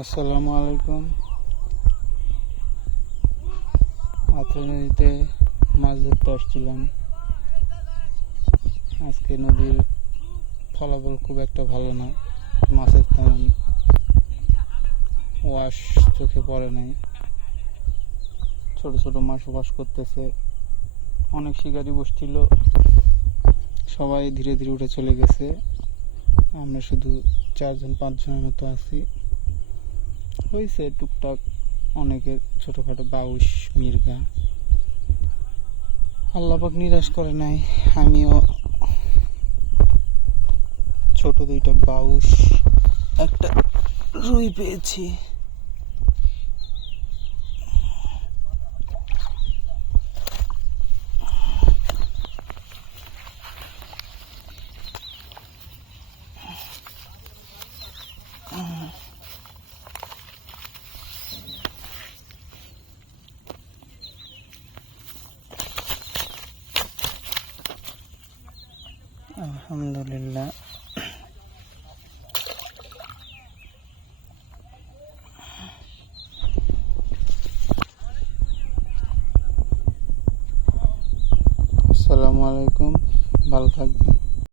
আসসালামু আলাইকুম। আত্রা নদীতে মাছ ধরতে আসছিলাম। আজকে নদীর ফলাফল খুব একটা ভালো না, মাছের তেমন ওয়াশ চোখে পড়ে নাই। ছোট ছোট মাছ ওয়াশ করতেছে, অনেক শিকারি বসছিল, সবাই ধীরে ধীরে উঠে চলে গেছে। আমরা শুধু 4-5 জনের মতো আছি। হয়েছে টুকটাক অনেকের ছোটখাটো বাউশ মির্গা। আল্লাপাক নিরাশ করে নাই, আমিও ছোট 2টা বাউশ, একটা রুই পেয়েছি। আলহামদুলিল্লাহ। আসসালামু আলাইকুম, ভালো থাকবেন।